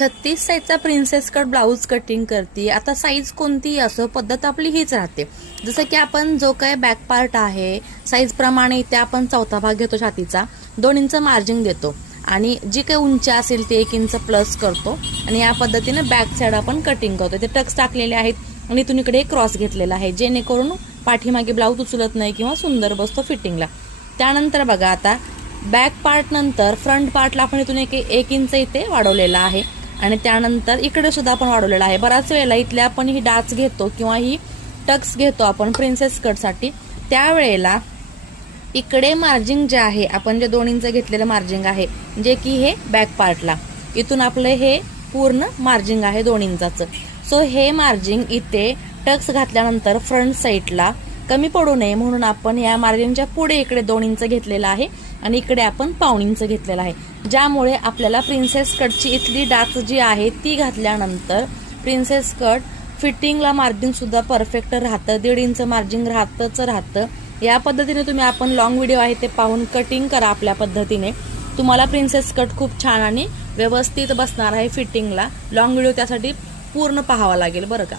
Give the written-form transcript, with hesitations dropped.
36 साईजचा princess cut blouse cutting करते। आता साईज कोणतीही असो, पद्धत आपली हीच राहते। जसं की आपण जो काय बॅक पार्ट आहे साईज प्रमाणे इथे आपण चौथा भाग घेतो छातीचा, 2 इंच मार्जिन देतो आणि जी काही उंची असेल ते 1 इंच प्लस करतो आणि या पद्धतीने बॅक साइड आपण कटिंग करतो। ते टक्स टाकलेले आहेत आणि इथून इकडे क्रॉस घेतलेला आहे, जेणेकरून पाठीमागे ब्लाऊज उचलत नाही किंवा सुंदर बसतो फिटिंगला। त्यानंतर बघा आता बॅक पार्ट नंतर फ्रंट पार्टला आपण इथून 1 इंच इथे वाढवलेला आहे आणि त्यानंतर इकडे सुद्धा आपण वाढवलेला आहे। बराच वेळेला इथले आपण ही डाच घेतो किंवा ही टक्स घेतो आपण प्रिन्सेस कटसाठी, त्यावेळेला इकडे मार्जिन जे आहे आपण जे 2 इंच घेतलेलं मार्जिन आहे, जे की हे बॅक पार्टला इथून आपलं हे पूर्ण मार्जिन आहे 2 इंचाचं। सो हे मार्जिन इथे टक्स घातल्यानंतर फ्रंट साईडला कमी पडू नये म्हणून आपण या मार्जिनच्या पुढे इकडे 2 इंच घेतलेला आहे आणि इकडे आपण पाऊण इंच घेतलेला आहे, ज्यामुळे आपल्याला प्रिन्सेस कटची इथली डाच जी आहे ती घातल्यानंतर प्रिन्सेस कट फिटिंगला मार्जिन सुद्धा परफेक्ट राहतं, 1.5 इंच मार्जिन राहतं। या पद्धतीने तुम्ही आपण लॉंग व्हिडिओ आहे ते पाहून कटिंग करा आपल्या पद्धतीने, तुम्हाला प्रिन्सेस कट खूप छान आणि व्यवस्थित बसणार आहे फिटिंगला। लॉंग व्हिडिओ त्यासाठी पूर्ण पाहावा लागेल बरं का।